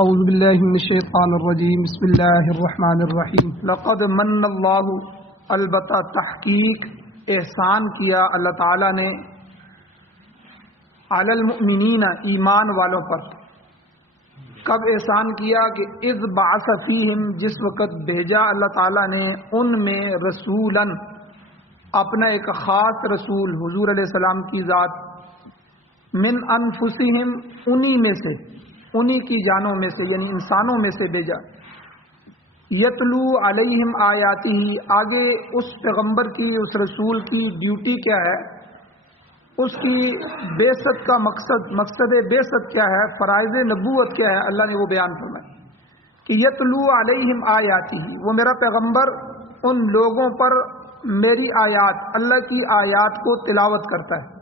اعوذ باللہ من الشیطان الرجیم بسم اللہ الرحمن الرحیم لقد من اللہ، البتہ تحقیق احسان کیا اللہ تعالیٰ نے علی المؤمنین ایمان والوں پر۔ کب احسان کیا کہ اذ بعث فیہم، جس وقت بھیجا اللہ تعالیٰ نے ان میں رسولاً اپنا ایک خاص رسول حضور علیہ السلام کی ذات، من انفسہم انہی میں سے، انہی کی جانوں میں سے یعنی انسانوں میں سے بھیجا، یتلو علیہم آیاتہ، آگے اس پیغمبر کی اس رسول کی ڈیوٹی کیا ہے، اس کی بعثت کا مقصد بعثت کیا ہے، فرائض نبوت کیا ہے، اللہ نے وہ بیان فرمایا کہ یتلو علیہم آیاتہ، وہ میرا پیغمبر ان لوگوں پر میری آیات، اللہ کی آیات کو تلاوت کرتا ہے۔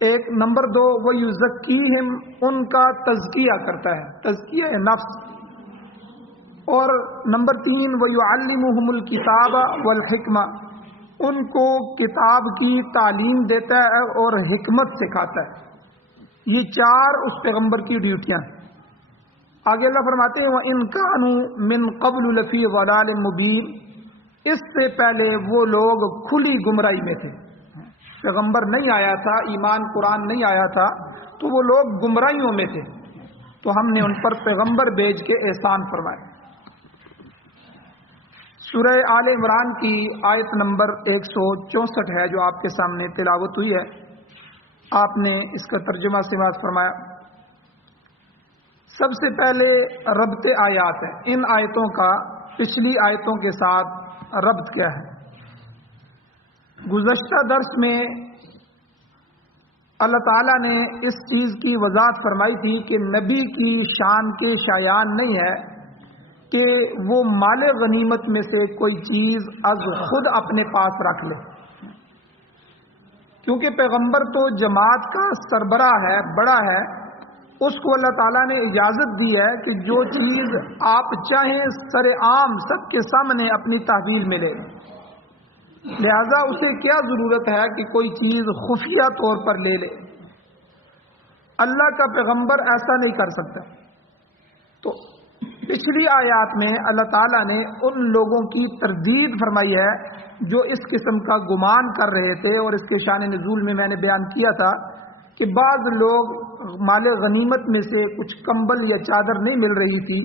ایک نمبر 2، وہ یزکیہم، ان کا تزکیہ کرتا ہے، تزکیہ نفس۔ اور نمبر 3، وہ یعلمہم الکتاب والحکمہ، ان کو کتاب کی تعلیم دیتا ہے اور حکمت سکھاتا ہے۔ یہ 4 اس پیغمبر کی ڈیوٹیاں۔ آگے اللہ فرماتے ہیں وَإِن كَانُوا مِن قَبْلُ لَفِي ضَلَالٍ مُبِينٍ، اس سے پہلے وہ لوگ کھلی گمراہی میں تھے، پیغمبر نہیں آیا تھا، ایمان قرآن نہیں آیا تھا، تو وہ لوگ گمراہیوں میں تھے، تو ہم نے ان پر پیغمبر بھیج کے احسان فرمایا۔ سورہ آل عمران کی آیت نمبر 164 ہے جو آپ کے سامنے تلاوت ہوئی ہے، آپ نے اس کا ترجمہ سماعت فرمایا۔ سب سے پہلے ربط آیات ہے، ان آیتوں کا پچھلی آیتوں کے ساتھ ربط کیا ہے۔ گزشتہ درس میں اللہ تعالیٰ نے اس چیز کی وضاحت فرمائی تھی کہ نبی کی شان کے شایان نہیں ہے کہ وہ مال غنیمت میں سے کوئی چیز از خود اپنے پاس رکھ لے، کیونکہ پیغمبر تو جماعت کا سربراہ ہے، بڑا ہے، اس کو اللہ تعالیٰ نے اجازت دی ہے کہ جو چیز آپ چاہیں سر عام سب کے سامنے اپنی تحویل میں لے، لہذا اسے کیا ضرورت ہے کہ کوئی چیز خفیہ طور پر لے لے۔ اللہ کا پیغمبر ایسا نہیں کر سکتا۔ تو پچھلی آیات میں اللہ تعالیٰ نے ان لوگوں کی تردید فرمائی ہے جو اس قسم کا گمان کر رہے تھے، اور اس کے شان نزول میں نے بیان کیا تھا کہ بعض لوگ مال غنیمت میں سے کچھ کمبل یا چادر نہیں مل رہی تھی،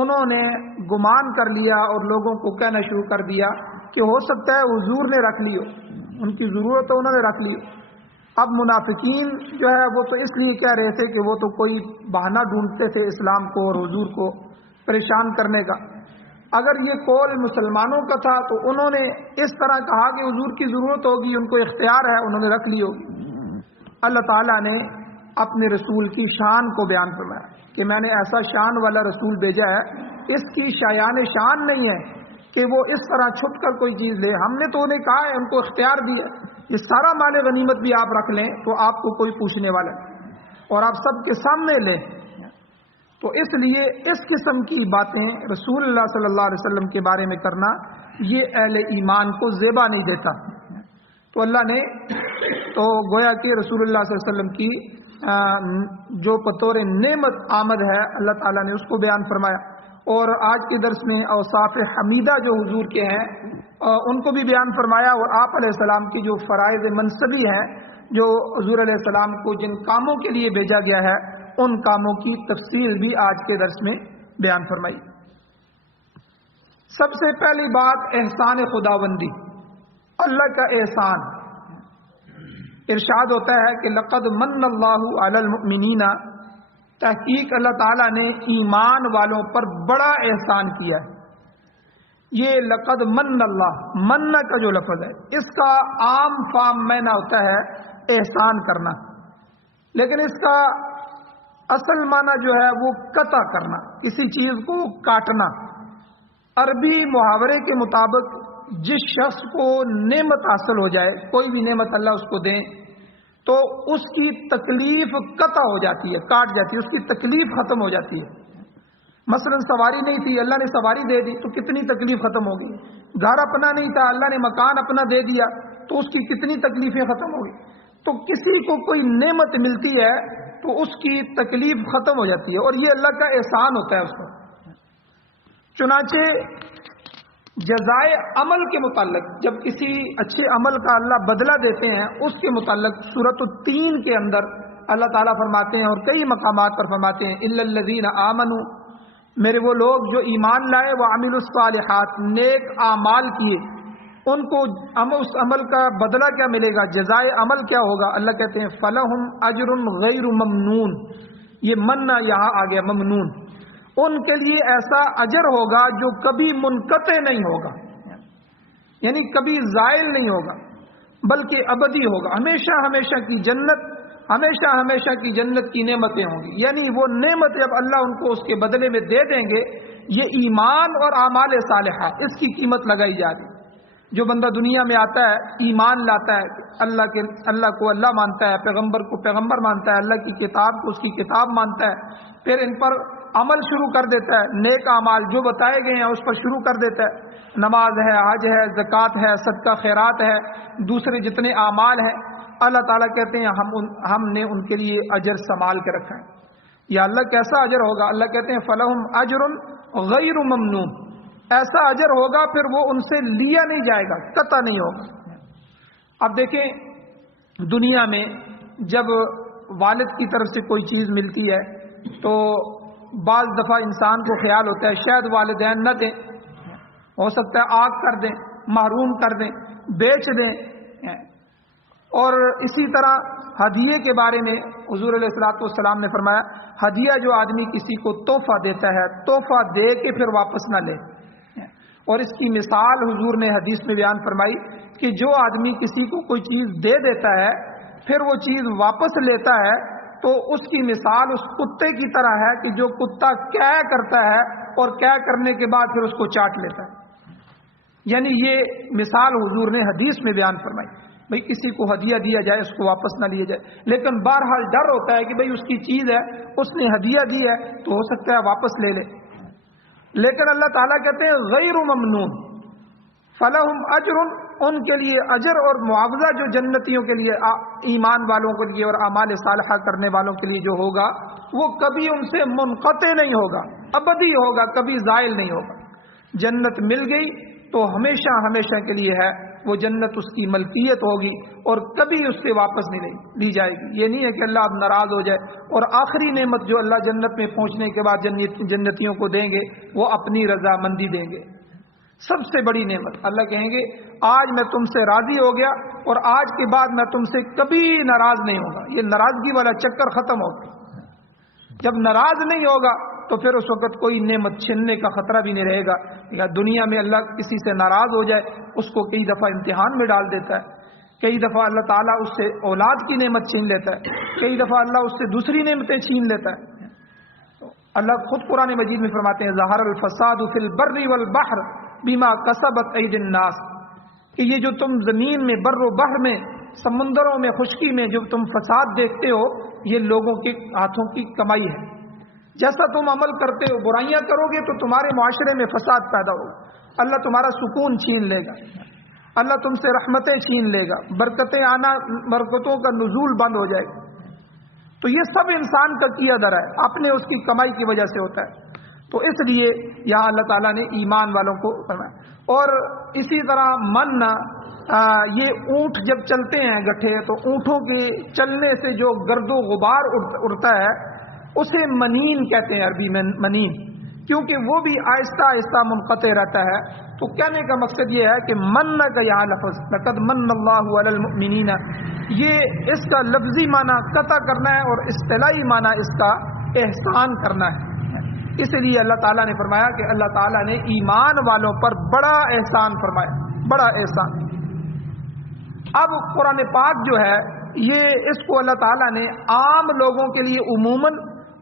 انہوں نے گمان کر لیا اور لوگوں کو کہنا شروع کر دیا کہ ہو سکتا ہے حضور نے رکھ لی ہو، ان کی ضرورت ہے انہوں نے رکھ لی۔ اب منافقین جو ہے وہ تو اس لیے کہہ رہے تھے کہ وہ تو کوئی بہانہ ڈھونڈتے تھے اسلام کو اور حضور کو پریشان کرنے کا۔ اگر یہ قول مسلمانوں کا تھا تو انہوں نے اس طرح کہا کہ حضور کی ضرورت ہوگی، ان کو اختیار ہے، انہوں نے رکھ لی ہوگی۔ اللہ تعالیٰ نے اپنے رسول کی شان کو بیان فرمایا کہ میں نے ایسا شان والا رسول بھیجا ہے، اس کی شایان شان نہیں ہے کہ وہ اس طرح چھپ کر کوئی چیز لے، ہم نے تو انہیں کہا ہے، ان کو اختیار دیا یہ سارا مال غنیمت بھی آپ رکھ لیں تو آپ کو کوئی پوچھنے والا نہیں، اور آپ سب کے سامنے لیں۔ تو اس لیے اس قسم کی باتیں رسول اللہ صلی اللہ علیہ وسلم کے بارے میں کرنا یہ اہل ایمان کو زیبا نہیں دیتا۔ تو اللہ نے تو گویا کہ رسول اللہ صلی اللہ علیہ وسلم کی جو بطور نعمت آمد ہے اللہ تعالیٰ نے اس کو بیان فرمایا، اور آج کے درس میں اوصاف حمیدہ جو حضور کے ہیں ان کو بھی بیان فرمایا، اور آپ علیہ السلام کی جو فرائض منصبی ہیں جو حضور علیہ السلام کو جن کاموں کے لیے بھیجا گیا ہے ان کاموں کی تفصیل بھی آج کے درس میں بیان فرمائی۔ سب سے پہلی بات احسان خداوندی، اللہ کا احسان۔ ارشاد ہوتا ہے کہ لقد من اللہ علی المؤمنین، تحقیق اللہ تعالیٰ نے ایمان والوں پر بڑا احسان کیا ہے۔ یہ لقد من اللہ، من کا جو لفظ ہے اس کا عام فام معنی ہوتا ہے احسان کرنا، لیکن اس کا اصل معنی جو ہے وہ قطع کرنا، کسی چیز کو کاٹنا۔ عربی محاورے کے مطابق جس شخص کو نعمت حاصل ہو جائے، کوئی بھی نعمت اللہ اس کو دیں، تو اس کی تکلیف قطع ہو جاتی ہے، کاٹ جاتی ہے، اس کی تکلیف ختم ہو جاتی ہے۔ مثلا سواری نہیں تھی، اللہ نے سواری دے دی تو کتنی تکلیف ختم ہو گئی۔ گھر اپنا نہیں تھا، اللہ نے مکان اپنا دے دیا تو اس کی کتنی تکلیفیں ختم ہو گئی۔ تو کسی کو کوئی نعمت ملتی ہے تو اس کی تکلیف ختم ہو جاتی ہے، اور یہ اللہ کا احسان ہوتا ہے اس پر۔ چنانچہ جزائے عمل کے متعلق جب کسی اچھے عمل کا اللہ بدلہ دیتے ہیں، اس کے متعلق سورۃ التین کے اندر اللہ تعالیٰ فرماتے ہیں اور کئی مقامات پر فرماتے ہیں الا الذین آمنوا، میرے وہ لوگ جو ایمان لائے، وعملوا الصالحات، نیک اعمال کیے، ان کو اس عمل کا بدلہ کیا ملے گا، جزائے عمل کیا ہوگا؟ اللہ کہتے ہیں فلہم اجر غیر ممنون، یہ مننا یہاں آ گیا ممنون، ان کے لیے ایسا اجر ہوگا جو کبھی منقطع نہیں ہوگا، یعنی کبھی زائل نہیں ہوگا بلکہ ابدی ہوگا، ہمیشہ ہمیشہ کی جنت، ہمیشہ ہمیشہ کی جنت کی نعمتیں ہوں گی، یعنی وہ نعمتیں اب اللہ ان کو اس کے بدلے میں دے دیں گے۔ یہ ایمان اور اعمال صالحہ، اس کی قیمت لگائی جا رہی ہے۔ جو بندہ دنیا میں آتا ہے، ایمان لاتا ہے، اللہ کو اللہ مانتا ہے، پیغمبر کو پیغمبر مانتا ہے، اللہ کی کتاب کو اس کی کتاب مانتا ہے، پھر ان پر عمل شروع کر دیتا ہے، نیک اعمال جو بتائے گئے ہیں اس پر شروع کر دیتا ہے، نماز ہے، حج ہے، زکوٰۃ ہے، صدقہ خیرات ہے، دوسرے جتنے اعمال ہیں، اللہ تعالیٰ کہتے ہیں ہم نے ان کے لیے اجر سنبھال کے رکھا ہے۔ یا اللہ کیسا اجر ہوگا؟ اللہ کہتے ہیں فلہم اجر غیر ممنون، ایسا اجر ہوگا پھر وہ ان سے لیا نہیں جائے گا، قطع نہیں ہوگا۔ اب دیکھیں دنیا میں جب والد کی طرف سے کوئی چیز ملتی ہے تو بعض دفعہ انسان کو خیال ہوتا ہے شاید والدین نہ دیں، ہو سکتا ہے آگ کر دیں، محروم کر دیں، بیچ دیں۔ اور اسی طرح ہدیے کے بارے میں حضور علیہ الصلوۃ والسلام نے فرمایا ہدیہ جو آدمی کسی کو تحفہ دیتا ہے، تحفہ دے کے پھر واپس نہ لے، اور اس کی مثال حضور نے حدیث میں بیان فرمائی کہ جو آدمی کسی کو کوئی چیز دے دیتا ہے پھر وہ چیز واپس لیتا ہے تو اس کی مثال اس کتے کی طرح ہے کہ جو کتا کیا کرتا ہے اور کیا کرنے کے بعد پھر اس کو چاٹ لیتا ہے۔ یعنی یہ مثال حضور نے حدیث میں بیان فرمائی، بھئی کسی کو ہدیہ دیا جائے اس کو واپس نہ لیا جائے، لیکن بہرحال ڈر ہوتا ہے کہ بھئی اس کی چیز ہے، اس نے ہدیہ دی ہے تو ہو سکتا ہے واپس لے لے، لیکن اللہ تعالیٰ کہتے ہیں غیر ممنون، فلہم اجر، ان کے لیے اجر اور معاوضہ جو جنتیوں کے لیے، ایمان والوں کے لیے اور اعمال صالحہ کرنے والوں کے لیے جو ہوگا وہ کبھی ان سے منقطع نہیں ہوگا، ابدی ہوگا، کبھی زائل نہیں ہوگا۔ جنت مل گئی تو ہمیشہ ہمیشہ کے لیے ہے، وہ جنت اس کی ملکیت ہوگی اور کبھی اس سے واپس نہیں لی جائے گی۔ یہ نہیں ہے کہ اللہ اب ناراض ہو جائے، اور آخری نعمت جو اللہ جنت میں پہنچنے کے بعد جنتیوں کو دیں گے وہ اپنی رضامندی دیں گے، سب سے بڑی نعمت۔ اللہ کہیں گے آج میں تم سے راضی ہو گیا اور آج کے بعد میں تم سے کبھی ناراض نہیں ہوگا۔ یہ ناراضگی والا چکر ختم ہوگا۔ جب ناراض نہیں ہوگا تو پھر اس وقت کوئی نعمت چھننے کا خطرہ بھی نہیں رہے گا۔ یا دنیا میں اللہ کسی سے ناراض ہو جائے اس کو کئی دفعہ امتحان میں ڈال دیتا ہے، کئی دفعہ اللہ تعالیٰ اس سے اولاد کی نعمت چھین لیتا ہے، کئی دفعہ اللہ اس سے دوسری نعمتیں چھین لیتا ہے۔ اللہ خود قرآن مجید میں فرماتے ہیں ظہر الفساد فی البر والبحر بما کسبت ایدی الناس، کہ یہ جو تم زمین میں، بر و بحر میں، سمندروں میں، خشکی میں جو تم فساد دیکھتے ہو یہ لوگوں کے ہاتھوں کی کمائی ہے۔ جیسا تم عمل کرتے ہو، برائیاں کرو گے تو تمہارے معاشرے میں فساد پیدا ہوگا، اللہ تمہارا سکون چھین لے گا، اللہ تم سے رحمتیں چھین لے گا، برکتیں آنا، برکتوں کا نزول بند ہو جائے گا۔ تو یہ سب انسان کا کیا دھرا ہے، اپنے اس کی کمائی کی وجہ سے ہوتا ہے۔ تو اس لیے یہاں اللہ تعالیٰ نے ایمان والوں کو فرمایا۔ اور اسی طرح من، یہ اونٹ جب چلتے ہیں گٹھے تو اونٹوں کے چلنے سے جو گرد و غبار اڑتا ہے اسے منین کہتے ہیں، عربی میں منین، کیونکہ وہ بھی آہستہ آہستہ منقطع رہتا ہے۔ تو کہنے کا مقصد یہ ہے کہ من کا یہاں لفظ لقد من اللہ علی المؤمنین، یہ اس کا لفظی معنی قطع کرنا ہے اور اصطلاحی معنی اس کا احسان کرنا ہے۔ اس لیے اللہ تعالیٰ نے فرمایا کہ اللہ تعالیٰ نے ایمان والوں پر بڑا احسان فرمایا، بڑا احسان۔ اب قرآن پاک جو ہے یہ اس کو اللہ تعالیٰ نے عام لوگوں کے لیے عموماً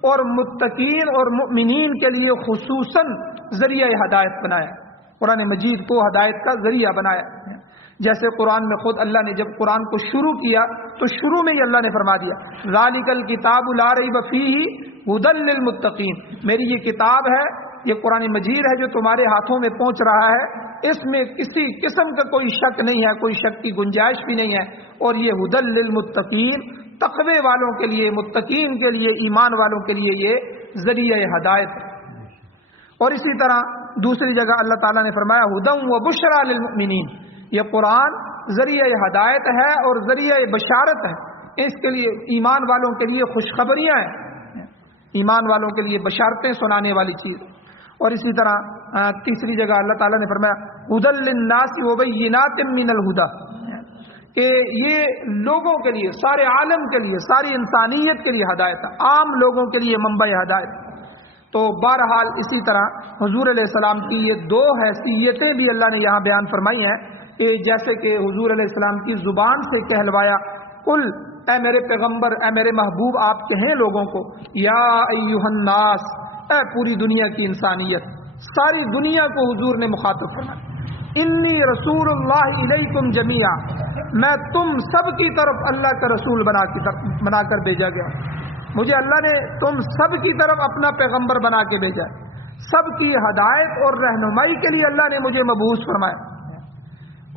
اور متقین اور مؤمنین کے لیے خصوصاً ذریعہ ہدایت بنایا، قرآن مجید کو ہدایت کا ذریعہ بنایا۔ جیسے قرآن میں خود اللہ نے جب قرآن کو شروع کیا تو شروع میں ہی اللہ نے فرما دیا ذالک الکتاب لا ریب فیہ ھدی للمتقین، میری یہ کتاب ہے، یہ قرآن مجید ہے جو تمہارے ہاتھوں میں پہنچ رہا ہے، اس میں کسی قسم کا کوئی شک نہیں ہے، کوئی شک کی گنجائش بھی نہیں ہے، اور یہ ھدی للمتقین تقوی والوں کے لیے، متقین کے لیے، ایمان والوں کے لیے یہ ذریعہ ہدایت ہے۔ اور اسی طرح دوسری جگہ اللہ تعالیٰ نے فرمایا ہدی و بشریٰ للمؤمنین، یہ قرآن ذریعہ ہدایت ہے اور ذریعہ بشارت ہے، اس کے لیے ایمان والوں کے لیے خوشخبریاں ہیں، ایمان والوں کے لیے بشارتیں سنانے والی چیز۔ اور اسی طرح تیسری جگہ اللہ تعالیٰ نے فرمایا ھدی للناس وبینات من الھدی، کہ یہ لوگوں کے لیے، سارے عالم کے لیے، ساری انسانیت کے لیے ہدایت ہے، عام لوگوں کے لیے منبع ہدایت۔ تو بہرحال اسی طرح حضور علیہ السلام کی یہ دو حیثیتیں بھی اللہ نے یہاں بیان فرمائی ہیں، کہ جیسے کہ حضور علیہ السلام کی زبان سے کہلوایا قل، اے میرے پیغمبر، اے میرے محبوب، آپ کہیں لوگوں کو یا ایھا الناس، اے پوری دنیا کی انسانیت، ساری دنیا کو حضور نے مخاطب فرمایا، انی رسول اللہ الیکم جمیعا، میں تم سب کی طرف اللہ کا رسول بنا کر بھیجا گیا، مجھے اللہ نے تم سب کی طرف اپنا پیغمبر بنا کے بھیجا، سب کی ہدایت اور رہنمائی کے لیے اللہ نے مجھے مبعوث فرمایا۔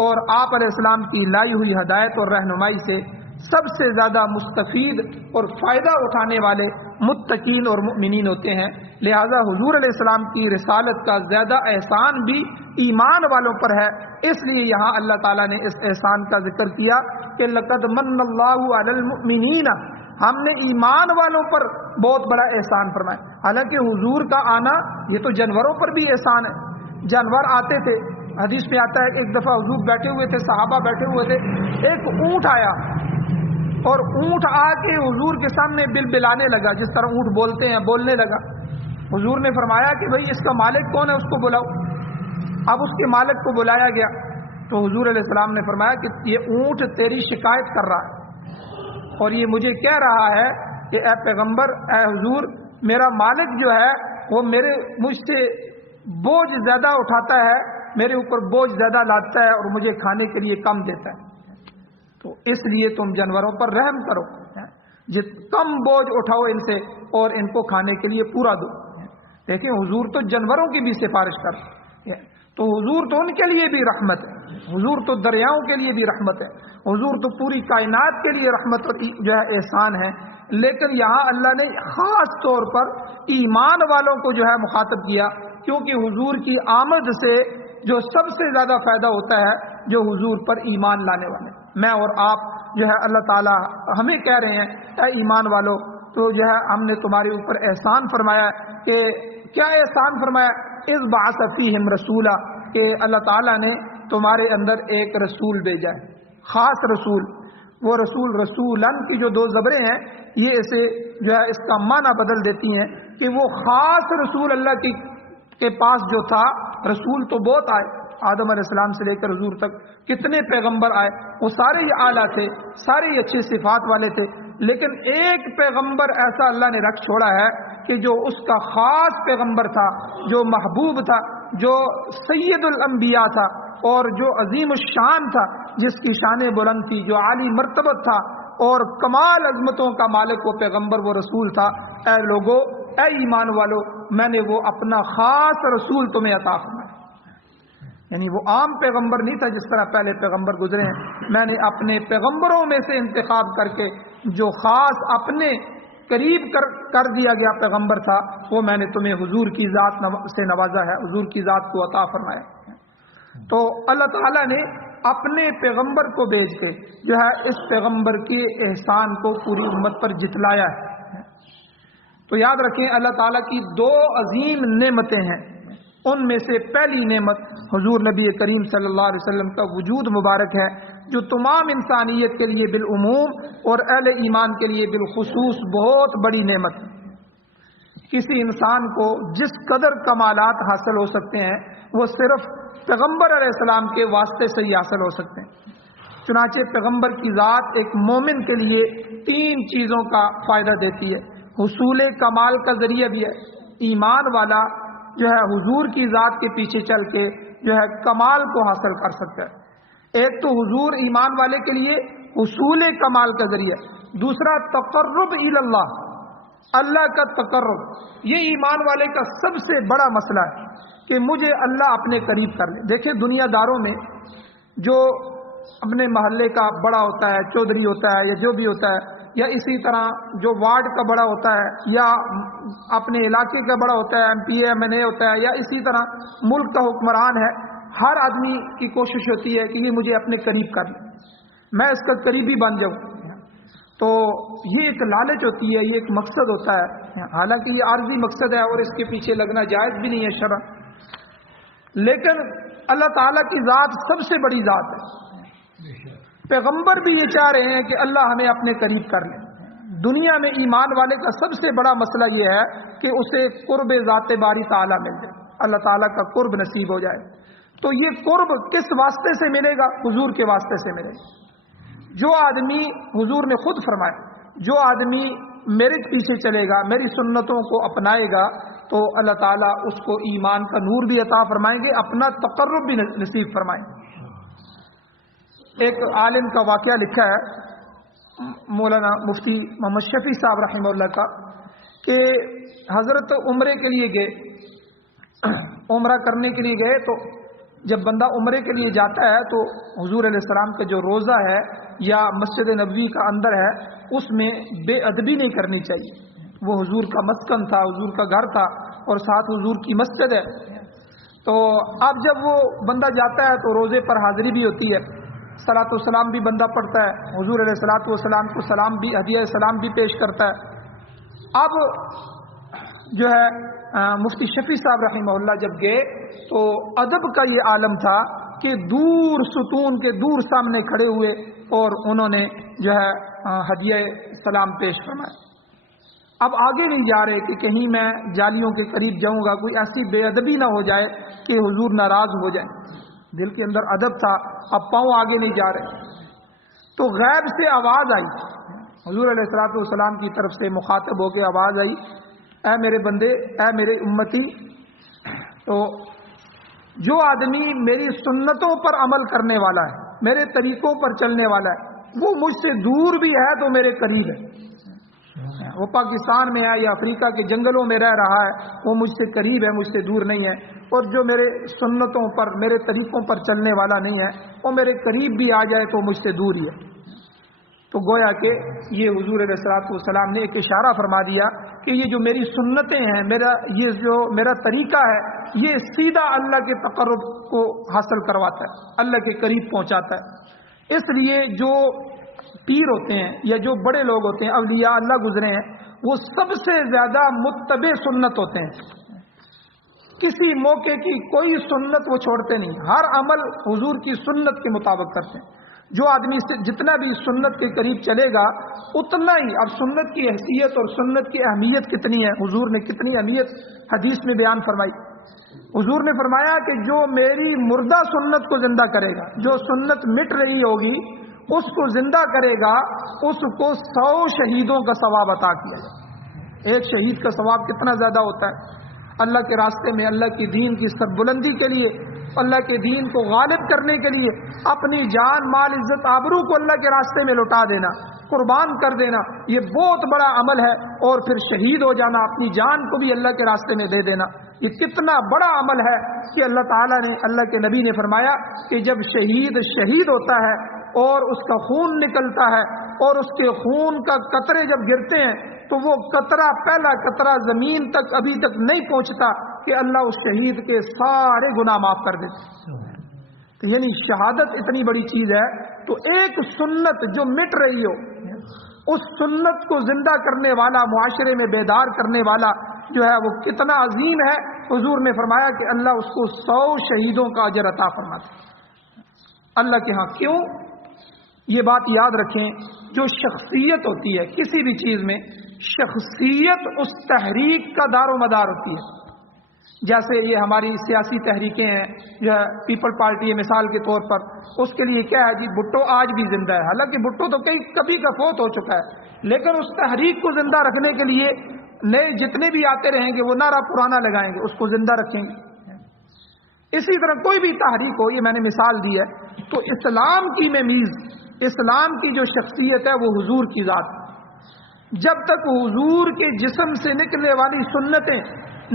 اور آپ علیہ السلام کی لائی ہوئی ہدایت اور رہنمائی سے سب سے زیادہ مستفید اور فائدہ اٹھانے والے متقین اور مؤمنین ہوتے ہیں، لہذا حضور علیہ السلام کی رسالت کا زیادہ احسان بھی ایمان والوں پر ہے، اس لیے یہاں اللہ تعالیٰ نے اس احسان کا ذکر کیا کہ لقد من اللہ علی المؤمنین، ہم نے ایمان والوں پر بہت بڑا احسان فرمایا۔ حالانکہ حضور کا آنا یہ تو جانوروں پر بھی احسان ہے، جانور آتے تھے، حدیث میں آتا ہے کہ ایک دفعہ حضور بیٹھے ہوئے تھے، صحابہ بیٹھے ہوئے تھے، ایک اونٹ آیا اور اونٹ آ کے حضور کے سامنے بلبلانے لگا، جس طرح اونٹ بولتے ہیں بولنے لگا۔ حضور نے فرمایا کہ بھئی اس کا مالک کون ہے، اس کو بلاؤ۔ اب اس کے مالک کو بلایا گیا تو حضور علیہ السلام نے فرمایا کہ یہ اونٹ تیری شکایت کر رہا ہے اور یہ مجھے کہہ رہا ہے کہ اے پیغمبر، اے حضور، میرا مالک جو ہے وہ مجھ سے بوجھ زیادہ اٹھاتا ہے، میرے اوپر بوجھ زیادہ لاتا ہے اور مجھے کھانے کے لیے کم دیتا ہے، تو اس لیے تم جانوروں پر رحم کرو، کم بوجھ اٹھاؤ ان سے اور ان کو کھانے کے لیے پورا دو۔ دیکھیں حضور تو جانوروں کی بھی سفارش کرتے ہیں، تو حضور تو ان کے لیے بھی رحمت ہے، حضور تو دریاؤں کے لیے بھی رحمت ہے، حضور تو پوری کائنات کے لیے رحمت اور جو ہے احسان ہے۔ لیکن یہاں اللہ نے خاص طور پر ایمان والوں کو جو ہے مخاطب کیا، کیونکہ حضور کی آمد سے جو سب سے زیادہ فائدہ ہوتا ہے جو حضور پر ایمان لانے والے۔ میں اور آپ جو ہے اللہ تعالیٰ ہمیں کہہ رہے ہیں اے ایمان والو، تو جو ہے ہم نے تمہارے اوپر احسان فرمایا، کہ کیا احسان فرمایا، اذ بعث فیہم رسولا، کہ اللہ تعالیٰ نے تمہارے اندر ایک رسول بھیجا ہے، خاص رسول۔ وہ رسول، رسولن کی جو دو زبریں ہیں یہ اسے جو ہے اس کا معنی بدل دیتی ہیں کہ وہ خاص رسول اللہ کے پاس جو تھا، رسول تو بہت آئے، آدم علیہ السلام سے لے کر حضور تک کتنے پیغمبر آئے، وہ سارے ہی اعلیٰ تھے، سارے ہی اچھے صفات والے تھے، لیکن ایک پیغمبر ایسا اللہ نے رکھ چھوڑا ہے کہ جو اس کا خاص پیغمبر تھا، جو محبوب تھا، جو سید الانبیاء تھا اور جو عظیم الشان تھا، جس کی شان بلند تھی، جو عالی مرتبت تھا اور کمال عظمتوں کا مالک وہ پیغمبر، وہ رسول تھا۔ اے لوگو، اے ایمان والو، میں نے وہ اپنا خاص رسول تمہیں عطا فرمایا، یعنی وہ عام پیغمبر نہیں تھا جس طرح پہلے پیغمبر گزرے ہیں، میں نے اپنے پیغمبروں میں سے انتخاب کر کے جو خاص اپنے قریب کر دیا گیا پیغمبر تھا، وہ میں نے تمہیں حضور کی ذات سے نوازا ہے، حضور کی ذات کو عطا فرمایا۔ تو اللہ تعالیٰ نے اپنے پیغمبر کو بھیج کے جو ہے اس پیغمبر کے احسان کو پوری امت پر جتلایا ہے۔ تو یاد رکھیں اللہ تعالیٰ کی دو عظیم نعمتیں ہیں، ان میں سے پہلی نعمت حضور نبی کریم صلی اللہ علیہ وسلم کا وجود مبارک ہے، جو تمام انسانیت کے لیے بالعموم اور اہل ایمان کے لیے بالخصوص بہت بڑی نعمت ہے۔ کسی انسان کو جس قدر کمالات حاصل ہو سکتے ہیں وہ صرف پیغمبر علیہ السلام کے واسطے سے ہی حاصل ہو سکتے ہیں۔ چنانچہ پیغمبر کی ذات ایک مومن کے لیے تین چیزوں کا فائدہ دیتی ہے، حصول کمال کا ذریعہ بھی ہے، ایمان والا جو ہے حضور کی ذات کے پیچھے چل کے جو ہے کمال کو حاصل کر سکتا ہے۔ ایک تو حضور ایمان والے کے لیے حصول کمال کا ذریعہ، دوسرا تقرب الی اللہ، اللہ کا تقرب، یہ ایمان والے کا سب سے بڑا مسئلہ ہے کہ مجھے اللہ اپنے قریب کر لے۔ دیکھیں دنیا داروں میں جو اپنے محلے کا بڑا ہوتا ہے، چودھری ہوتا ہے یا جو بھی ہوتا ہے، یا اسی طرح جو وارڈ کا بڑا ہوتا ہے یا اپنے علاقے کا بڑا ہوتا ہے، MP MNA ہوتا ہے، یا اسی طرح ملک کا حکمران ہے، ہر آدمی کی کوشش ہوتی ہے کہ یہ مجھے اپنے قریب کر لے، میں اس کا قریبی بن جاؤں. تو یہ ایک لالچ ہوتی ہے، یہ ایک مقصد ہوتا ہے، حالانکہ یہ عارضی مقصد ہے اور اس کے پیچھے لگنا جائز بھی نہیں ہے شرعاً. لیکن اللہ تعالیٰ کی ذات سب سے بڑی ذات ہے. پیغمبر بھی یہ چاہ رہے ہیں کہ اللہ ہمیں اپنے قریب کر لے. دنیا میں ایمان والے کا سب سے بڑا مسئلہ یہ ہے کہ اسے قرب ذات باری تعالیٰ مل جائے، اللہ تعالیٰ کا قرب نصیب ہو جائے. تو یہ قرب کس واسطے سے ملے گا؟ حضور کے واسطے سے ملے گا. جو آدمی، حضور نے خود فرمایا، جو آدمی میرے پیچھے چلے گا، میری سنتوں کو اپنائے گا، تو اللہ تعالیٰ اس کو ایمان کا نور بھی عطا فرمائیں گے، اپنا تقرب بھی نصیب فرمائیں گے. ایک عالم کا واقعہ لکھا ہے مولانا مفتی محمد شفیع صاحب رحمہ اللہ کا، کہ حضرت عمرے کے لیے گئے، عمرہ کرنے کے لیے گئے. تو جب بندہ عمرے کے لیے جاتا ہے تو حضور علیہ السلام کا جو روضہ ہے یا مسجد نبوی کا اندر ہے، اس میں بے ادبی نہیں کرنی چاہیے. وہ حضور کا مسکن تھا، حضور کا گھر تھا، اور ساتھ حضور کی مسجد ہے. تو اب جب وہ بندہ جاتا ہے تو روزے پر حاضری بھی ہوتی ہے، صلاۃ والسلام بھی بندہ پڑھتا ہے، حضور علیہ الصلوۃ والسلام کو سلام بھی، ہدیہ سلام بھی پیش کرتا ہے. اب جو ہے مفتی شفیع صاحب رحمہ اللہ جب گئے تو ادب کا یہ عالم تھا کہ دور ستون کے دور سامنے کھڑے ہوئے اور انہوں نے جو ہے ہدیہ سلام پیش فرمایا. اب آگے نہیں جا رہے کہ کہیں میں جالیوں کے قریب جاؤں گا، کوئی ایسی بے ادبی نہ ہو جائے کہ حضور ناراض ہو جائیں. دل کے اندر ادب تھا، اب پاؤں آگے نہیں جا رہے. تو غیب سے آواز آئی، حضور علیہ الصلوۃ والسلام کی طرف سے مخاطب ہو کے آواز آئی، اے میرے بندے، اے میرے امتی، تو جو آدمی میری سنتوں پر عمل کرنے والا ہے، میرے طریقوں پر چلنے والا ہے، وہ مجھ سے دور بھی ہے تو میرے قریب ہے. وہ پاکستان میں ہے یا افریقہ کے جنگلوں میں رہ رہا ہے، وہ مجھ سے قریب ہے، مجھ سے دور نہیں ہے. اور جو میرے سنتوں پر، میرے طریقوں پر چلنے والا نہیں ہے، وہ میرے قریب بھی آ جائے تو مجھ سے دور ہی ہے. تو گویا کہ یہ حضور علیہ الصلوۃ والسلام نے ایک اشارہ فرما دیا کہ یہ جو میری سنتیں ہیں، یہ جو میرا طریقہ ہے، یہ سیدھا اللہ کے تقرب کو حاصل کرواتا ہے، اللہ کے قریب پہنچاتا ہے. اس لیے جو پیر ہوتے ہیں یا جو بڑے لوگ ہوتے ہیں، اولیاء اللہ گزرے ہیں، وہ سب سے زیادہ متبع سنت ہوتے ہیں. کسی موقع کی کوئی سنت وہ چھوڑتے نہیں، ہر عمل حضور کی سنت کے مطابق کرتے ہیں. جو آدمی سے جتنا بھی سنت کے قریب چلے گا اتنا ہی، اب سنت کی حیثیت اور سنت کی اہمیت کتنی ہے، حضور نے کتنی اہمیت حدیث میں بیان فرمائی. حضور نے فرمایا کہ جو میری مردہ سنت کو زندہ کرے گا، جو سنت مٹ رہی ہوگی اس کو زندہ کرے گا، اس کو 100 شہیدوں کا ثواب عطا کیا جائے. ایک شہید کا ثواب کتنا زیادہ ہوتا ہے. اللہ کے راستے میں، اللہ کی دین کی سربلندی کے لیے، اللہ کے دین کو غالب کرنے کے لیے اپنی جان، مال، عزت، آبرو کو اللہ کے راستے میں لوٹا دینا، قربان کر دینا، یہ بہت بڑا عمل ہے. اور پھر شہید ہو جانا، اپنی جان کو بھی اللہ کے راستے میں دے دینا، یہ کتنا بڑا عمل ہے کہ اللہ تعالیٰ نے، اللہ کے نبی نے فرمایا کہ جب شہید ہوتا ہے اور اس کا خون نکلتا ہے اور اس کے خون کا قطرے جب گرتے ہیں تو وہ قطرہ، پہلا قطرہ زمین تک ابھی تک نہیں پہنچتا کہ اللہ اس شہید کے سارے گناہ معاف کر دیتے. یعنی شہادت اتنی بڑی چیز ہے. تو ایک سنت جو مٹ رہی ہو، اس سنت کو زندہ کرنے والا، معاشرے میں بیدار کرنے والا جو ہے وہ کتنا عظیم ہے. حضور نے فرمایا کہ اللہ اس کو 100 شہیدوں کا اجر عطا فرماتا اللہ کے ہاں. کیوں؟ یہ بات یاد رکھیں، جو شخصیت ہوتی ہے کسی بھی چیز میں، شخصیت اس تحریک کا دار و مدار ہوتی ہے. جیسے یہ ہماری سیاسی تحریکیں ہیں، جو پیپل پارٹی ہے مثال کے طور پر، اس کے لیے کیا ہے جی، بھٹو آج بھی زندہ ہے. حالانکہ بھٹو تو کبھی کا فوت ہو چکا ہے، لیکن اس تحریک کو زندہ رکھنے کے لیے نئے جتنے بھی آتے رہیں گے وہ نعرہ پرانا لگائیں گے، اس کو زندہ رکھیں گے. اسی طرح کوئی بھی تحریک ہو، یہ میں نے مثال دی ہے. تو اسلام کی میز، اسلام کی جو شخصیت ہے وہ حضور کی ذات. جب تک حضور کے جسم سے نکلنے والی سنتیں،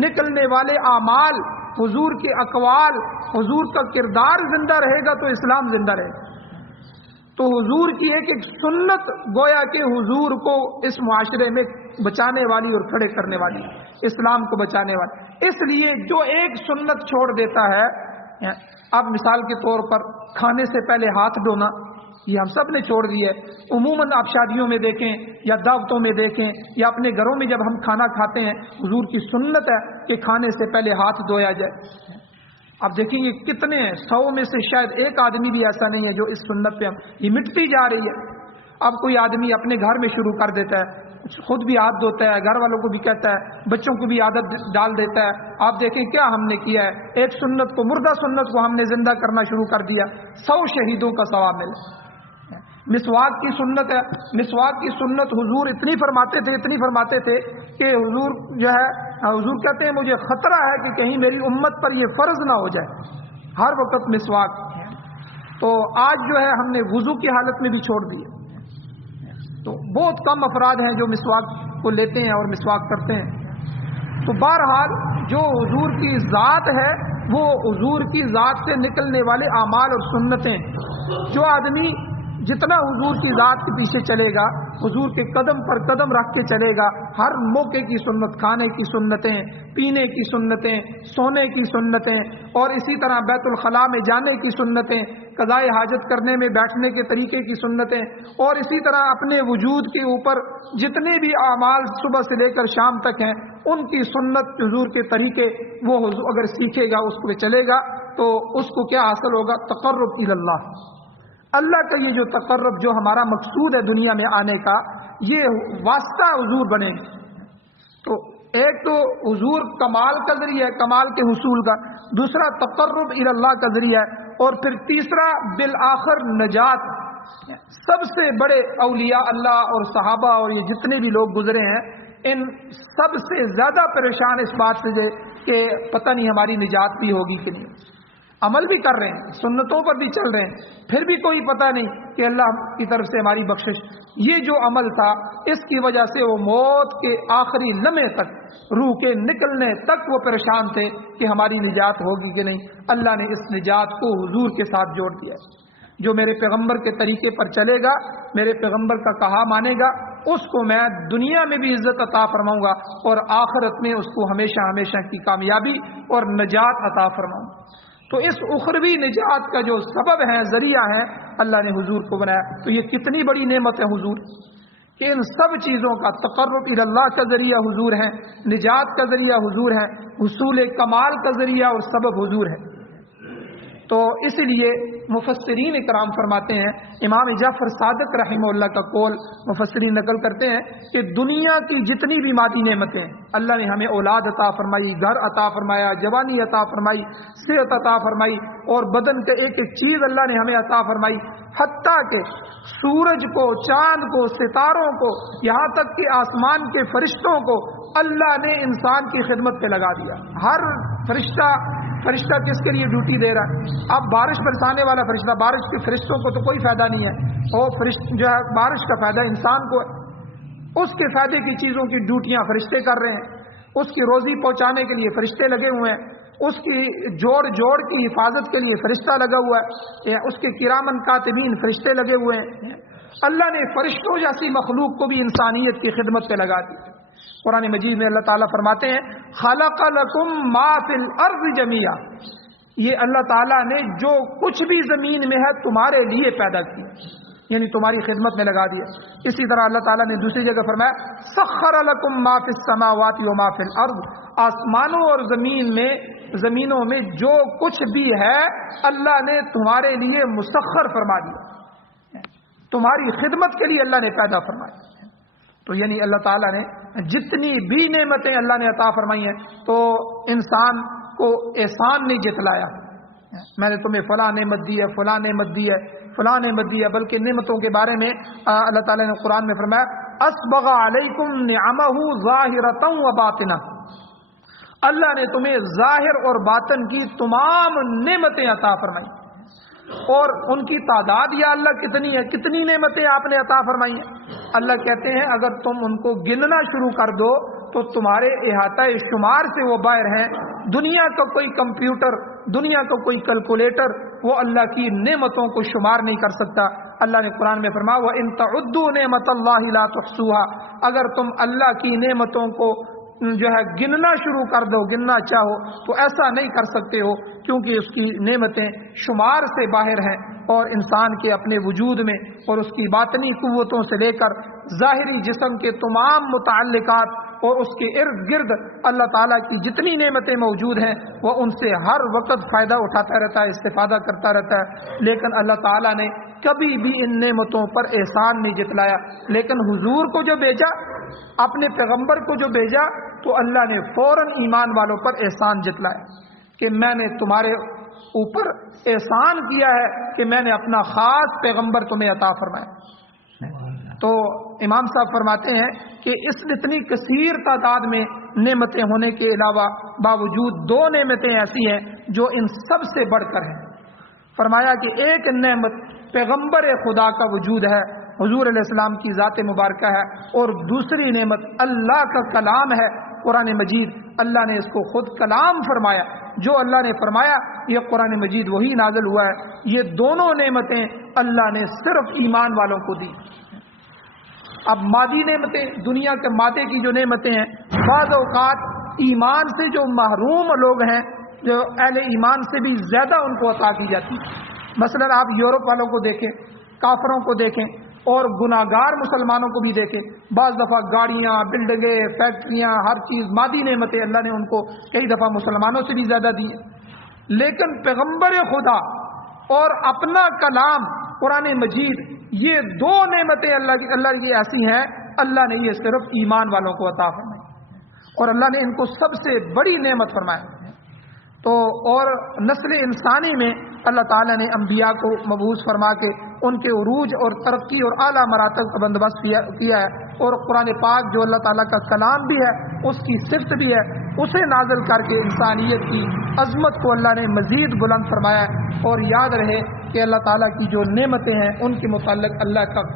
نکلنے والے اعمال، حضور کے اقوال، حضور کا کردار زندہ رہے گا تو اسلام زندہ رہے گا. تو حضور کی ایک ایک سنت گویا کہ حضور کو اس معاشرے میں بچانے والی اور کھڑے کرنے والی، اسلام کو بچانے والی۔ اس لیے جو ایک سنت چھوڑ دیتا ہے، اب مثال کے طور پر کھانے سے پہلے ہاتھ دھونا، یہ ہم سب نے چھوڑ دیا ہے۔ عموماً آپ شادیوں میں دیکھیں یا دعوتوں میں دیکھیں یا اپنے گھروں میں جب ہم کھانا کھاتے ہیں، حضور کی سنت ہے کہ کھانے سے پہلے ہاتھ دھویا جائے۔ اب دیکھیں یہ کتنے ہیں، 100 میں سے شاید ایک آدمی بھی ایسا نہیں ہے جو اس سنت پہ یہ مٹتی جا رہی ہے۔ اب کوئی آدمی اپنے گھر میں شروع کر دیتا ہے، خود بھی ہاتھ دھوتا ہے، گھر والوں کو بھی کہتا ہے، بچوں کو بھی عادت ڈال دیتا ہے۔ آپ دیکھیں کیا ہم نے کیا ہے، ایک سنت کو، مردہ سنت کو ہم نے زندہ کرنا شروع کر دیا، 100 شہیدوں کا ثواب ملے۔ مسواک کی سنت ہے، مسواک کی سنت حضور اتنی فرماتے تھے کہ حضور جو ہے، حضور کہتے ہیں مجھے خطرہ ہے کہ کہیں میری امت پر یہ فرض نہ ہو جائے ہر وقت مسواک۔ تو آج جو ہے ہم نے وضو کی حالت میں بھی چھوڑ دیے، تو بہت کم افراد ہیں جو مسواک کو لیتے ہیں اور مسواک کرتے ہیں۔ تو بہرحال جو حضور کی ذات ہے وہ حضور کی ذات سے نکلنے والے اعمال اور سنتیں، جو آدمی جتنا حضور کی ذات کے پیچھے چلے گا، حضور کے قدم پر قدم رکھ کے چلے گا، ہر موقع کی سنت، کھانے کی سنتیں، پینے کی سنتیں، سونے کی سنتیں، اور اسی طرح بیت الخلاء میں جانے کی سنتیں، قضاء حاجت کرنے میں بیٹھنے کے طریقے کی سنتیں، اور اسی طرح اپنے وجود کے اوپر جتنے بھی اعمال صبح سے لے کر شام تک ہیں ان کی سنت، حضور کے طریقے، وہ حضور اگر سیکھے گا، اس پہ چلے گا، تو اس کو کیا حاصل ہوگا؟ تقرب الی اللہ، اللہ کا یہ جو تقرب، جو ہمارا مقصود ہے دنیا میں آنے کا، یہ واسطہ حضور بنے گی۔ تو ایک تو حضور کمال کا ذریعہ ہے، کمال کے حصول کا، دوسرا تقرب الی اللہ کا ذریعہ ہے، اور پھر تیسرا بالآخر نجات۔ سب سے بڑے اولیاء اللہ اور صحابہ اور یہ جتنے بھی لوگ گزرے ہیں، ان سب سے زیادہ پریشان اس بات سے کہ پتہ نہیں ہماری نجات بھی ہوگی کہ نہیں۔ عمل بھی کر رہے ہیں، سنتوں پر بھی چل رہے ہیں، پھر بھی کوئی پتہ نہیں کہ اللہ کی طرف سے ہماری بخشش۔ یہ جو عمل تھا، اس کی وجہ سے وہ موت کے آخری لمحے تک، روح کے نکلنے تک وہ پریشان تھے کہ ہماری نجات ہوگی کہ نہیں۔ اللہ نے اس نجات کو حضور کے ساتھ جوڑ دیا۔ جو میرے پیغمبر کے طریقے پر چلے گا، میرے پیغمبر کا کہا مانے گا، اس کو میں دنیا میں بھی عزت عطا فرماؤں گا اور آخرت میں اس کو ہمیشہ ہمیشہ کی کامیابی اور نجات عطا فرماؤں گا۔ تو اس اخروی نجات کا جو سبب ہے، ذریعہ ہے، اللہ نے حضور کو بنایا۔ تو یہ کتنی بڑی نعمت ہے حضور کہ ان سب چیزوں کا تقرب الی اللہ کا ذریعہ حضور ہے، نجات کا ذریعہ حضور ہے، حصول کمال کا ذریعہ اور سبب حضور ہے۔ تو اسی لیے مفسرین کرام فرماتے ہیں، امام جعفر صادق رحمہ اللہ کا قول مفسرین نقل کرتے ہیں کہ دنیا کی جتنی بھی مادی نعمتیں اللہ نے ہمیں اولاد عطا فرمائی، گھر عطا فرمایا، جوانی عطا فرمائی، صحت عطا فرمائی، اور بدن کے ایک ایک چیز اللہ نے ہمیں عطا فرمائی، حتیٰ کہ سورج کو، چاند کو، ستاروں کو، یہاں تک کہ آسمان کے فرشتوں کو اللہ نے انسان کی خدمت پہ لگا دیا۔ ہر فرشتہ کس کے لیے ڈیوٹی دے رہا ہے؟ اب بارش برسانے والا فرشتہ، بارش کے فرشتوں کو تو کوئی فائدہ نہیں ہے، اور جو ہے بارش کا فائدہ انسان کو ہے، اس کے فائدے کی چیزوں کی ڈیوٹیاں فرشتے کر رہے ہیں، اس کی روزی پہنچانے کے لیے فرشتے لگے ہوئے ہیں، اس کی جوڑ کی حفاظت کے لیے فرشتہ لگا ہوا ہے، اس کے کرامن کاتبین فرشتے لگے ہوئے ہیں۔ اللہ نے فرشتوں جیسی مخلوق کو بھی انسانیت کی خدمت پہ لگا دی۔ قرآن مجید میں اللہ تعالیٰ فرماتے ہیں، خلق لکم ما فی الارض جميعا، یہ اللہ تعالیٰ نے جو کچھ بھی زمین میں ہے تمہارے لیے پیدا کیا، یعنی تمہاری خدمت میں لگا دیا۔ اسی طرح اللہ تعالیٰ نے دوسری جگہ فرمایا، سخر لکم ما فی السماوات وما فی الارض، آسمانوں اور زمینوں میں جو کچھ بھی ہے اللہ نے تمہارے لیے مسخر فرما دیا، تمہاری خدمت کے لیے اللہ نے پیدا فرمایا۔ تو یعنی اللہ تعالیٰ نے جتنی بھی نعمتیں اللہ نے عطا فرمائی ہیں، تو انسان کو احسان نہیں جتلایا، میں نے تمہیں فلاں نعمت دی ہے، فلاں نعمت دی ہے، فلاں نعمت دی ہے، بلکہ نعمتوں کے بارے میں اللہ تعالیٰ نے قرآن میں فرمایا، اسبغ علیکم نعمہ ظاہرۃ و باطنہ، اللہ نے تمہیں ظاہر اور باطن کی تمام نعمتیں عطا فرمائی، اور ان کی تعداد یا اللہ کتنی ہے، کتنی نعمتیں آپ نے عطا فرمائی ہیں۔ اللہ کہتے ہیں اگر تم ان کو گننا شروع کر دو تو تمہارے احاطہ شمار سے وہ باہر ہیں۔ دنیا کا کوئی کمپیوٹر، دنیا کا کوئی کیلکولیٹر وہ اللہ کی نعمتوں کو شمار نہیں کر سکتا۔ اللہ نے قرآن میں فرمایا وَإِن تَعُدُّوا نِعْمَتَ اللَّهِ لَا تُحْصُوهَا، اگر تم اللہ کی نعمتوں کو جو ہے گننا شروع کر دو، گننا چاہو تو ایسا نہیں کر سکتے ہو، کیونکہ اس کی نعمتیں شمار سے باہر ہیں، اور انسان کے اپنے وجود میں اور اس کی باطنی قوتوں سے لے کر ظاہری جسم کے تمام متعلقات اور اس کے ارد گرد اللہ تعالیٰ کی جتنی نعمتیں موجود ہیں وہ ان سے ہر وقت فائدہ اٹھاتا رہتا ہے، استفادہ کرتا رہتا ہے، لیکن اللہ تعالیٰ نے کبھی بھی ان نعمتوں پر احسان نہیں جتلایا۔ لیکن حضور کو جو بھیجا، اپنے پیغمبر کو جو بھیجا، تو اللہ نے فوراً ایمان والوں پر احسان جتلایا کہ میں نے تمہارے اوپر احسان کیا ہے کہ میں نے اپنا خاص پیغمبر تمہیں عطا فرمایا۔ تو امام صاحب فرماتے ہیں کہ اس اتنی کثیر تعداد میں نعمتیں ہونے کے علاوہ باوجود دو نعمتیں ایسی ہیں جو ان سب سے بڑھ کر ہیں۔ فرمایا کہ ایک نعمت پیغمبر خدا کا وجود ہے، حضور علیہ السلام کی ذات مبارکہ ہے، اور دوسری نعمت اللہ کا کلام ہے، قرآن مجید۔ اللہ نے اس کو خود کلام فرمایا، جو اللہ نے فرمایا یہ قرآن مجید وہی نازل ہوا ہے۔ یہ دونوں نعمتیں اللہ نے صرف ایمان والوں کو دی۔ اب مادی نعمتیں، دنیا کے مادے کی جو نعمتیں ہیں، بعض اوقات ایمان سے جو محروم لوگ ہیں، جو اہل ایمان سے بھی زیادہ ان کو عطا کی جاتی ہے۔ مثلا آپ یورپ والوں کو دیکھیں، کافروں کو دیکھیں، اور گناہگار مسلمانوں کو بھی دیکھیں، بعض دفعہ گاڑیاں، بلڈنگیں، فیکٹریاں، ہر چیز مادی نعمتیں اللہ نے ان کو کئی دفعہ مسلمانوں سے بھی زیادہ دی ہیں۔ لیکن پیغمبر خدا اور اپنا کلام قرآن مجید، یہ دو نعمتیں اللہ کی ایسی ہیں، اللہ نے یہ صرف ایمان والوں کو عطا فرمائی، اور اللہ نے ان کو سب سے بڑی نعمت فرمایا۔ تو اور نسل انسانی میں اللہ تعالیٰ نے انبیاء کو مبعوث فرما کے ان کے عروج اور ترقی اور اعلیٰ مراتب کا بندوبست کیا ہے، اور قرآن پاک جو اللہ تعالیٰ کا کلام بھی ہے، اس کی صفت بھی ہے، اسے نازل کر کے انسانیت کی عظمت کو اللہ نے مزید بلند فرمایا ہے۔ اور یاد رہے کہ اللہ تعالیٰ کی جو نعمتیں ہیں ان کے متعلق اللہ کا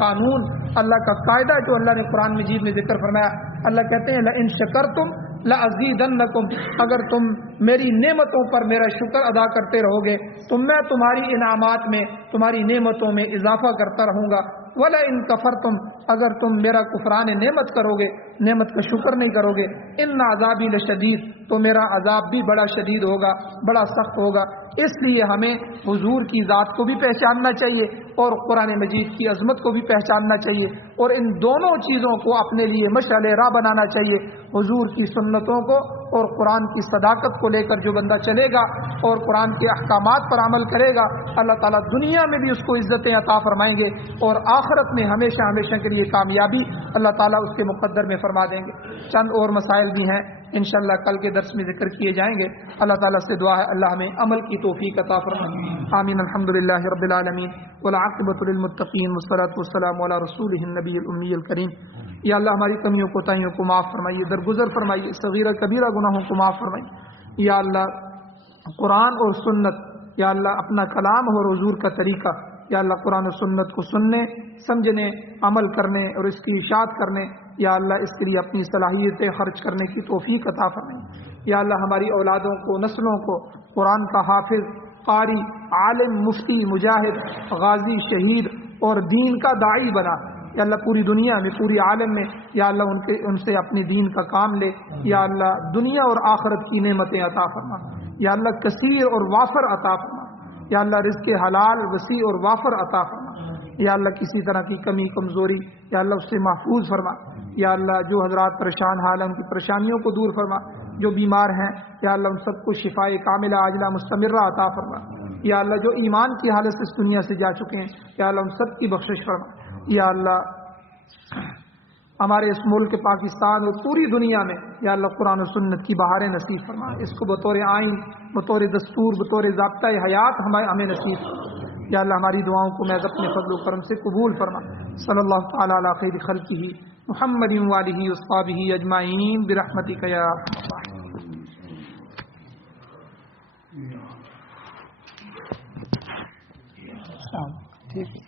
قانون، اللہ کا قاعدہ جو اللہ نے قرآن مجید میں ذکر فرمایا، اللہ کہتے ہیں لئن شکرتم لأزیدنکم، اگر تم میری نعمتوں پر میرا شکر ادا کرتے رہو گے تو میں تمہاری انعامات میں، تمہاری نعمتوں میں اضافہ کرتا رہوں گا۔ وَلَئِن كَفَرْتُمْ، اگر تم میرا کفران نعمت کرو گے، نعمت کا شکر نہیں کرو گے، ان عذابی لشدید، تو میرا عذاب بھی بڑا شدید ہوگا، بڑا سخت ہوگا۔ اس لیے ہمیں حضور کی ذات کو بھی پہچاننا چاہیے اور قرآن مجید کی عظمت کو بھی پہچاننا چاہیے، اور ان دونوں چیزوں کو اپنے لیے مشعل راہ بنانا چاہیے۔ حضور کی سنتوں کو اور قرآن کی صداقت کو لے کر جو بندہ چلے گا اور قرآن کے احکامات پر عمل کرے گا، اللہ تعالیٰ دنیا میں بھی اس کو عزتیں عطا فرمائیں گے، اور آخرت میں ہمیشہ ہمیشہ کے لیے کامیابی اللہ تعالیٰ اس کے مقدر میں فرما دیں گے۔ چند اور مسائل بھی ہیں انشاءاللہ کل کے درس میں ذکر کیے جائیں گے۔ اللہ تعالیٰ سے دعا ہے اللہ ہمیں عمل کی توفیق عطا فرمائے، آمین۔ الحمدللہ رب العالمین والعاقبۃ للمتقین والصلاۃ والسلام علی رسولہ النبی الامی الکریم۔ یا اللہ ہماری کمیوں کوتاہیوں کو معاف فرمائیے، درگزر فرمائیے، صغیرہ کبیرہ گناہوں کو معاف فرمائیے۔ یا اللہ قرآن اور سنت، یا اللہ اپنا کلام اور حضور کا طریقہ، یا اللہ قرآن و سنت کو سننے، سمجھنے، عمل کرنے اور اس کی اشاعت کرنے، یا اللہ اس کے لیے اپنی صلاحیتیں خرچ کرنے کی توفیق عطا فرمائیں۔ یا اللہ ہماری اولادوں کو، نسلوں کو قرآن کا حافظ، قاری، عالم، مفتی، مجاہد، غازی، شہید اور دین کا داعی بنا۔ یا اللہ پوری دنیا میں، پوری عالم میں، یا اللہ ان سے اپنے دین کا کام لے۔ یا اللہ دنیا اور آخرت کی نعمتیں عطا فرما۔ یا اللہ کثیر اور وافر عطا فرما۔ یا اللہ رزق حلال، وسیع اور وافر عطا فرما۔ یا اللہ کسی طرح کی کمی کمزوری یا اللہ اس سے محفوظ فرما۔ یا اللہ جو حضرات پریشان حال ہیں ان کی پریشانیوں کو دور فرما، جو بیمار ہیں یا اللہ ان سب کو شفاء کاملہ عاجلہ مستمرہ عطا فرما۔ یا اللہ جو ایمان کی حالت سے اس دنیا سے جا چکے ہیں یا اللہ ان سب کی بخشش فرما۔ یا اللہ ہمارے اس ملک پاکستان اور پوری دنیا میں یا اللہ قرآن و سنت کی بہاریں نصیب فرما، اس کو بطور آئین، بطور دستور، بطور ضابطۂ حیات ہمیں نصیب فرما۔ یا اللہ ہماری دعاؤں کو محض اپنے فضل و کرم سے قبول فرما۔ صلی اللہ تعالی علی خیر خلقہ محمد وآلہ وصحبہ اجمعین برحمتک یا ارحم الراحمین۔ ٹھیک ہے۔